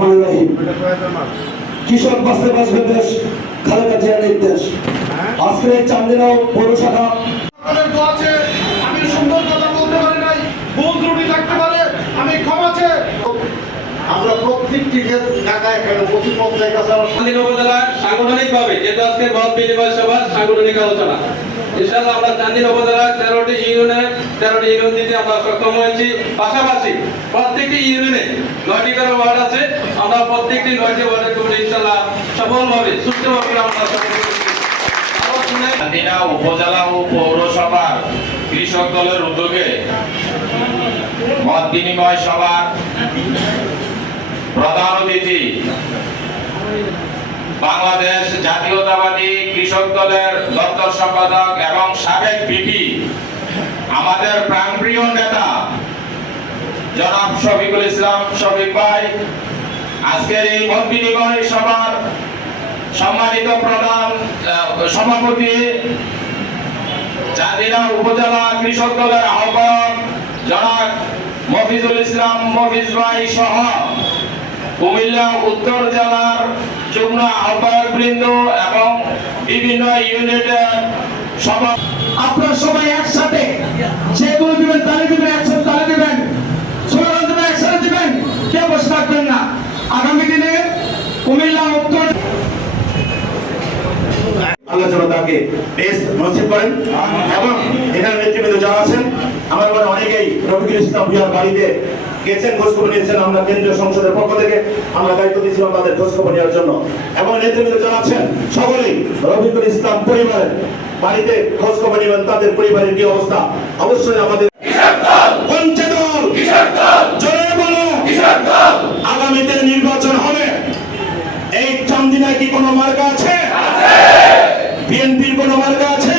রহমানির রহিম। কৃষক বাঁচতে বাঁচবে দেশ, খালেদা জিয়ার নির্দেশ। আজকের এই চান্দিনা পৌর শাখা আমি সুন্দর কথা বলতে পারি নাই, ভুল ত্রুটি থাকতে পারে, আমি ক্ষমা চেয়ে আমরা প্রত্যেকটি এলাকায় এখানে প্রতি পঞ্চায়েত কাছে চান্দিনা উপজেলা সাংগঠনিকভাবে যেহেতু আজকে মত বিনিময় সভা সাংগঠনিক আলোচনা, ইনশাআল্লাহ আমরা চান্দিনা উপজেলার 13টি ইউনিয়ন দিতে আমরা সক্ষম হয়েছি। পাশাপাশি প্রত্যেকটি ইউনিয়নে 9টি করে ওয়ার্ড আছে, আমরা প্রত্যেকটি 9টি ওয়ার্ডের কমিটি ইনশাআল্লাহ সফলভাবে সুষ্ঠুভাবে আমরা চান্দিনা উপজেলা ও পৌরসভার কৃষক দলের উদ্যোগে মত বিনিময় সভার প্রধান অতিথি বাংলাদেশ জাতীয়তাবাদী কৃষক দলের দপ্তর সম্পাদক এবং সাবেক বিপি আমাদের প্রাণপ্রিয় নেতা জনাব শফিকুল ইসলাম শফিক ভাই, আজকের এই মত বিনিময় সভার সম্মানিত প্রধান সভাপতি চান্দিনা উপজেলা কৃষক দলের আহ্বায়ক জনাব মফিজুল ইসলাম মফিজ ভাই সহ কুমিল্লা উত্তর জেলার যুগ্ম আহ্বায়ক বৃন্দ এবং বিভিন্ন ইউনিটের সভা, আপনারা সবাই একসাথে যেগুলো দিবেন তালে দিবেন, একসাথে তালে দিবেন, স্লোগান দিবেন, একসাথে দিবেন, কেউ বসে থাকবেন না। আগামী দিনে কুমিল্লা উত্তর আল্লাহ যেন তাকে বেশ নসিব করেন। এবং এখানে নেতৃবৃন্দ যারা আছেন, আমার মনে অনেকেই রফিকুল ইসলাম ভূঁইয়ার বাড়িতে গেছেন, খোঁজখবর নিয়েছেন। আমরা কেন্দ্রীয় সংসদের পক্ষ থেকে আমরা দায়িত্ব দিয়েছিলাম তাদের খোঁজখবর নেওয়ার জন্য। এবং নেতৃবৃন্দ যারা আছেন সকলেই রফিকুল ইসলাম পরিবারের বাড়িতে খোঁজখবর নেবেন, তাদের পরিবারের কি অবস্থা। অবশ্যই আমাদের আগামীতে নির্বাচন হবে, এই চান্দিনায় কি কোনো মার্কা আছে? বিএনপির কোনো মার্কা আছে?